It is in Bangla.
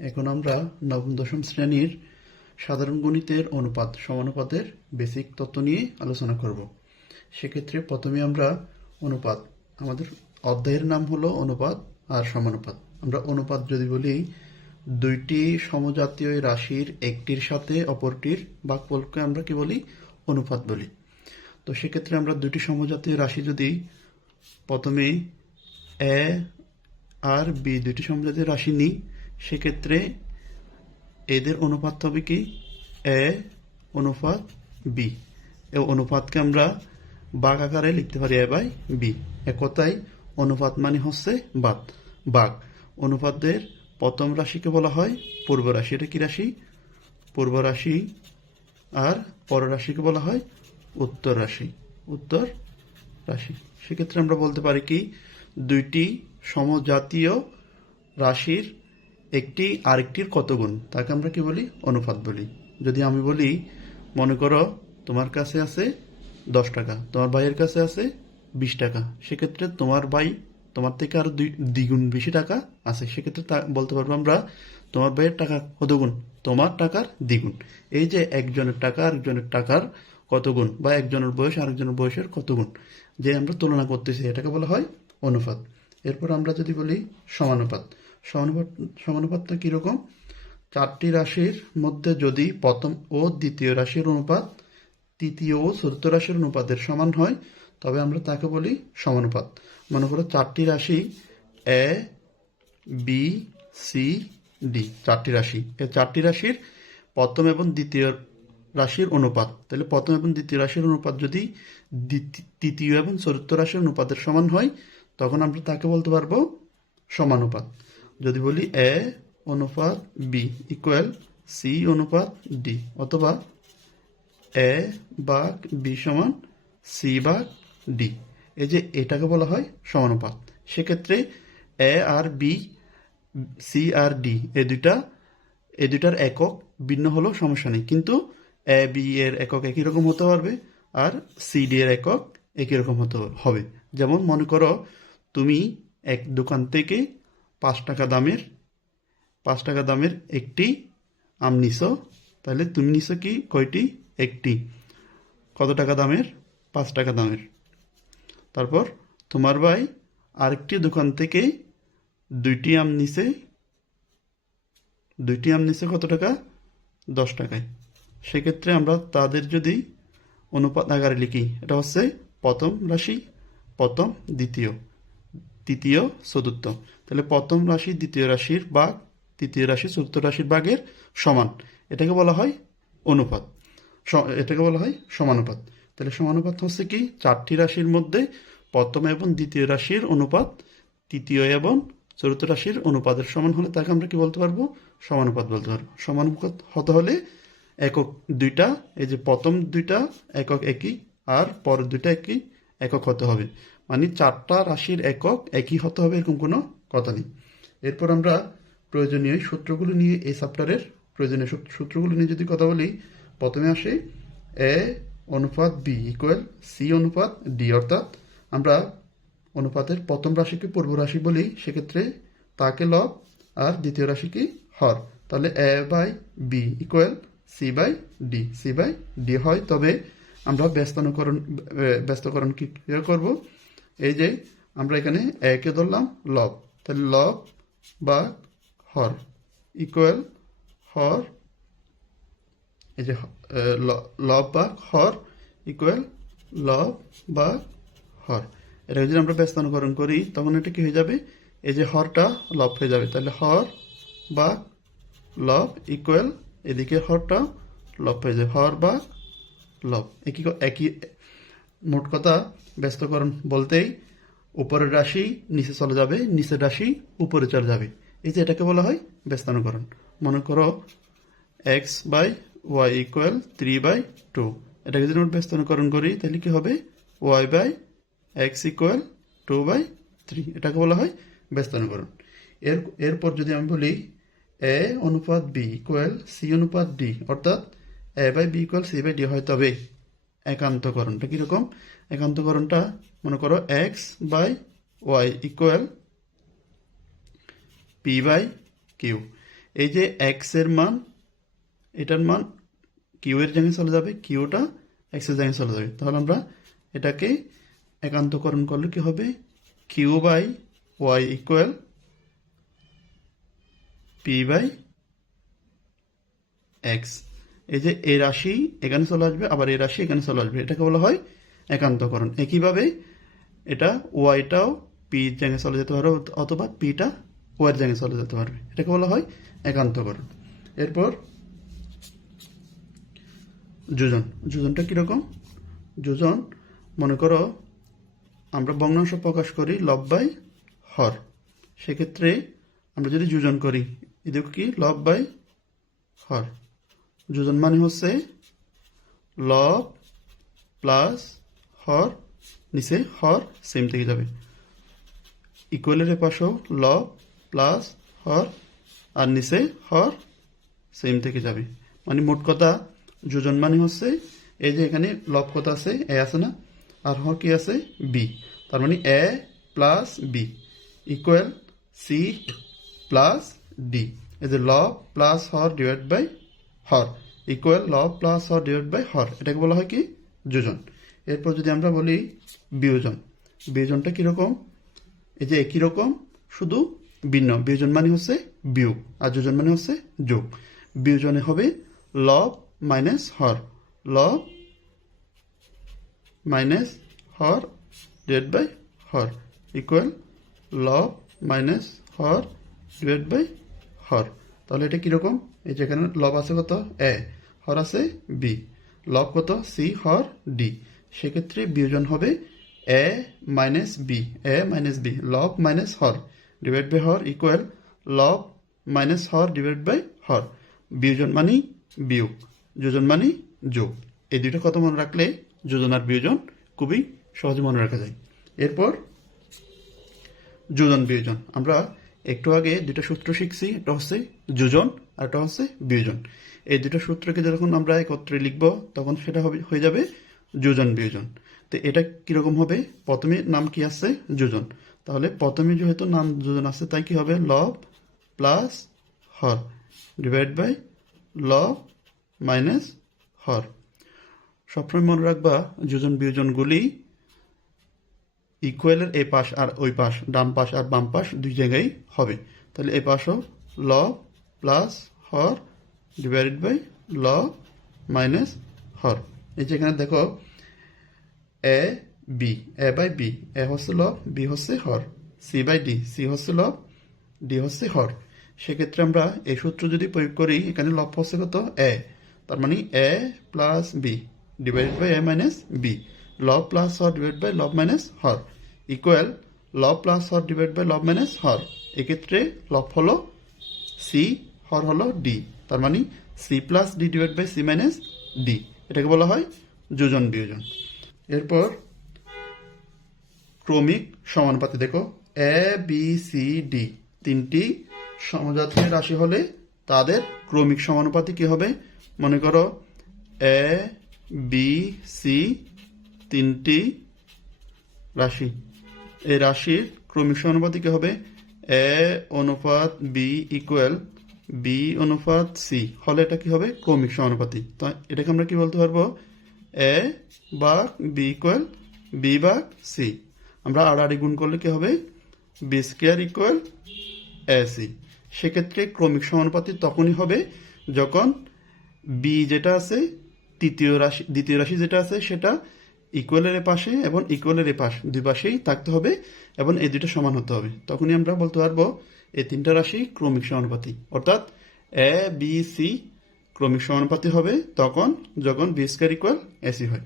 এখন আমরা নবম দশম শ্রেণীর সাধারণ গণিতের অনুপাত সমানুপাতের বেসিক তত্ত্ব নিয়ে আলোচনা করব। সেক্ষেত্রে প্রথমে আমরা অনুপাত, আমাদের অধ্যায়ের নাম হলো অনুপাত আর সমানুপাত। আমরা অনুপাত যদি বলি, দুইটি সমজাতীয় রাশির একটির সাথে অপরটির ভাগফলকে আমরা কি বলি? অনুপাত বলি। তো সেক্ষেত্রে আমরা দুইটি সমজাতীয় রাশি যদি প্রথমে এ আর বি দুইটি সমজাতীয় রাশি নিই, সেক্ষেত্রে এদের অনুপাত হবে কি? এ অনুপাত বি। এই অনুপাতকে আমরা ভাগ আকারে লিখতে পারি এ বাই বি। এক কথায় অনুপাত মানে হচ্ছে ভাগ। অনুপাতের প্রথম রাশিকে বলা হয় পূর্ব রাশি। এটা কি রাশি? পূর্ব রাশি। আর পর রাশিকে বলা হয় উত্তর রাশি। সেক্ষেত্রে আমরা বলতে পারি কি, দুইটি সমজাতীয় রাশির একটি আরেকটির কত গুণ, তাকে আমরা কি বলি? অনুপাত বলি। যদি আমি বলি, মনে করো তোমার কাছে আছে 10 টাকা, তোমার ভাইয়ের কাছে আছে 20 টাকা, সেক্ষেত্রে তোমার ভাই তোমার থেকে আরো দ্বিগুণ বেশি টাকা আছে, সেক্ষেত্রে বলতে পারবো আমরা তোমার ভাইয়ের টাকা কত গুণ? তোমার টাকার দ্বিগুণ। এই যে একজনের টাকা আরেকজনের টাকার কত গুণ, বা একজনের বয়স আরেকজনের বয়সের কত গুণ, যে আমরা তুলনা করতেছি, এটাকে বলা হয় অনুপাত। এরপর আমরা যদি বলি সমানুপাত। সমানুপাতটা কিরকম? চারটি রাশির মধ্যে যদি প্রথম ও দ্বিতীয় রাশির অনুপাত তৃতীয় ও চতুর্থ রাশির অনুপাতের সমান হয়, তবে আমরা তাকে বলি সমানুপাত। মনে করো চারটি রাশি এ বি সি ডি, চারটি রাশি। এই চারটি রাশির প্রথম এবং দ্বিতীয় রাশির অনুপাত, তাহলে প্রথম এবং দ্বিতীয় রাশির অনুপাত যদি তৃতীয় এবং চতুর্থ রাশির অনুপাতের সমান হয়, তখন আমরা তাকে বলতে পারবো সমানুপাত। যদি বলি এ অনুপাত বি ইকুয়াল সি অনুপাত ডি, অথবা এ ভাগ বি সমান সি ভাগ ডি, এই যে এটাকে বলা হয় সমানুপাত। সেক্ষেত্রে এ আর বি, সি আর ডি, এই দুইটার একক ভিন্ন হলেও সমস্যা নেই, কিন্তু এ বি এর একক একই রকম হতে পারবে, আর সি ডি এর একক একই রকম হতে হবে। যেমন মনে করো তুমি এক দোকান থেকে 5 টাকা দামের একটি আম নিছো, তাহলে তুমি নিছো কি কয়টি? একটি। কত টাকা দামের? 5 টাকা দামের। তারপর তোমার ভাই আরেকটি দোকান থেকে দুইটি আম নিছে কত টাকা? 10 টাকায়। সেক্ষেত্রে আমরা তাদের যদি অনুপাত আকারে লিখি, এটা হচ্ছে প্রথম রাশি প্রথম, তৃতীয় চতুর্থ। তাহলে প্রথম রাশি দ্বিতীয় রাশির ভাগ তৃতীয় রাশি চতুর্থ রাশির ভাগের সমান, এটাকে বলা হয় অনুপাত। এটাকে বলা হয় সমানুপাত। তাহলে সমানুপাত হচ্ছে কি, চারটি রাশির মধ্যে প্রথম এবং দ্বিতীয় রাশির অনুপাত তৃতীয় এবং চতুর্থ রাশির অনুপাতের সমান হলে তাকে আমরা কি বলতে পারবো? সমানুপাত বলতে পারবো। সমানুপাত হতে হলে একক দুইটা, এই যে প্রথম দুইটা একক একই, আর পরের দুইটা একক হতে হবে। মানে চারটা রাশির একক একই হতে হবে, এরকম কোনো কথা নেই। এরপর আমরা প্রয়োজনীয় সূত্রগুলো নিয়ে, এই চ্যাপ্টারের প্রয়োজনীয় সূত্রগুলো নিয়ে যদি কথা বলি, প্রথমে আসে এ অনুপাত বি ইকুয়াল সি অনুপাত ডি। অর্থাৎ আমরা অনুপাতের প্রথম রাশিকে পূর্ব রাশি বলি, সেক্ষেত্রে তাকে লব আর দ্বিতীয় রাশিকে হর। তাহলে A by B equal C by D হয়। তবে আমরা ব্যস্তকরণ কি করব? এই যে আমরা এখানে একে ধরলাম লব, তাহলে লব বা হর ইকুয়াল হর, এই যে লব বা হর ইকুয়াল লব বা হর। এটা যদি আমরা ব্যস্তানুকরণ করি, তখন এটা কি হয়ে যাবে? এই যে হরটা লব হয়ে যাবে, তাহলে হর বা লব ইকুয়াল এদিকে হরটা লব হয়ে যাবে, হর বা লব একই। মোট কথা, ব্যস্তকরণ বলতেই উপরের রাশি নিচে চলে যাবে, নিচের রাশি উপরে চলে যাবে। এই যে এটাকে বলা হয় ব্যস্তানুকরণ। মনে করো এক্স বাই ওয়াই ইকুয়াল 3/2। এটাকে যদি আমরা ব্যস্তানুকরণ করি, তাহলে কি হবে? Y by x equal 2/3। এটাকে বলা হয় ব্যস্তানুকরণ। এরপর যদি আমি বলি এ অনুপাত বি ইকুয়াল সি অনুপাত ডি, অর্থাৎ A by B equal C by D হয়, তবে একান্তকরণটা কিরকম? একান্তকরণটা মনে করো X by Y equal P by Q. এই যে এক্স এর মান, এটার মান কিউ এর জায়গায় চলে যাবে, কিউটা এক্স এর জায়গায় চলে যাবে। তাহলে আমরা এটাকে একান্তকরণ করলে কি হবে, q by Y equal P by x. এই যে এই রাশি এখানে চলে আসবে, আবার এই রাশি এখানে চলে আসবে, এটাকে বলা হয় একান্তকরণ। একইভাবে এটা ওয়াইটাও পির জায়গায় চলে যেতে পারবে, অথবা পিটা ওয়াইয়ের জায়গায় চলে যেতে পারবে, এটাকে বলা হয় একান্তকরণ। এরপর যোজন। যোজনটা কীরকম? যোজন, মনে করো আমরা ভগ্নাংশ প্রকাশ করি লব বাই হর, সেক্ষেত্রে আমরা যদি যোজন করি, এদিকে কি লব বাই হর। যোজন মানে হচ্ছে লব প্লাস হর, নিচে হর সেম থেকে যাবে, ইকুয়ালের পাশেও লব প্লাস হর, আর নিচে হর সেম থেকে যাবে। মানে মোট কথা যোজন মানে হচ্ছে এই যে এখানে লব কত আছে, এ আছে না, আর হর কি আছে, বি। তার মানে A plus B equal C plus D. এই যে লব প্লাস হর ডিভাইড বাই হর ইকুয়াল লব প্লাস হর ডিভাইড বাই হর, এটাকে বলা হয় কি যোজন। এরপর যদি আমরা বলি বিয়োজন। বিয়োজনটা কিরকম? এই যে একই রকম, শুধু ভিন্ন। বিয়োজন মানে হচ্ছে বিয়োগ, আর যোজন মানে হচ্ছে যোগ। বিয়োজনে হবে লব মাইনাস হর, লব মাইনাস হর ডিভাইড বাই হর ইকুয়াল লব মাইনাস হর ডিভাইড বাই হর। তাহলে এটা কিরকম? এই যেখানে লব আছে কত, এ, হর আছে বি, লব কত, সি, হর ডি। সেক্ষেত্রে বিয়োজন হবে a minus b, a minus B, লব মাইনাস হর ডিভাইড বাই হর ইকুয়াল লব মাইনাস হর ডিভাইড বাই হর। বিয়োজন মানে বিয়োগ, যোজন মানে যোগ। এই দুইটা কথা মনে রাখলে যোজন আর বিয়োজন খুবই সহজে মনে রাখা যায়। এরপর যোজন বিয়োজন, আমরা একটু আগে দুটো সূত্র শিখছি, একটা হচ্ছে যোজন আর একটা হচ্ছে বিয়োজন। এই দুটো সূত্রকে যখন আমরা একত্রে লিখব তখন সেটা হবে, হয়ে যাবে যোজন বিয়োজন। তো এটা কিরকম হবে? প্রথমে নাম কি আছে, যোজন। তাহলে প্রথমে যেহেতু নাম যোজন আছে, তাই কি হবে, লব প্লাস হর ডিভাইড বাই লব মাইনাস হর। সবসময় মনে রাখবা যোজন বিয়োজনগুলি ইকুয়ালের এই পাশ আর ওই পাশ, ডান পাশ আর বাম পাশ দুই জায়গায় হবে। তাহলে এই পাশও লব প্লাস হর ডিভাইডেড বাই লব মাইনাস হর। এই যে এখানে দেখো A B, A by B, এ হচ্ছে লব, বি হচ্ছে হর, সি বাই ডি, সি হচ্ছে লব, ডি হচ্ছে হর। সেক্ষেত্রে আমরা এই সূত্র যদি প্রয়োগ করি, এখানে লব হচ্ছে কত, এ, তার মানে A plus B divided by A minus B, লব প্লাস হর ডিভাইড বাই লব মাইনাস হর ইকুয়াল লব প্লাস হর ডিভাইড বাই লব মাইনাস হর। এক্ষেত্রে লব হলো সি, হর হলো ডি, তার মানে C plus D divide by C minus D, এটাকে বলা হয় যোজন বিয়োজন। এরপর ক্রমিক সমানুপাতি। দেখো এ বি সি ডি তিনটি সমজাতীয় রাশি হলে তাদের ক্রমিক সমানুপাতি কি হবে? মনে করো এ বি সি তিনটি রাশি, এই রাশির ক্রমিক সমানুপাতি কি হবে? এ অনুপাত বি ইকুয়াল বি অনুপাত সি হলে এটা কি হবে? ক্রমিক সমানুপাতি। তো এটাকে আমরা কি বলতে পারবো? এ ভাগ বি ইকুয়াল বি ভাগ সি। আমরা আড়াআড়ি গুণ করলে কি হবে? B square equal A C. সেক্ষেত্রে ক্রমিক সমানুপাতি তখনই হবে যখন বি যেটা আছে, দ্বিতীয় রাশি যেটা আছে সেটা ইকুয়ালের পাশে এবং ইকুয়ালের পাশ দুই পাশেই থাকতে হবে এবং এই দুটো সমান হতে হবে। তখনই আমরা বলতে পারবো এই তিনটা রাশি ক্রমিক সমানুপাতি। অর্থাৎ এ বি সি ক্রমিক সমানুপাতি হবে তখন যখন বি স্কোয়ার ইকুয়াল এসি হয়।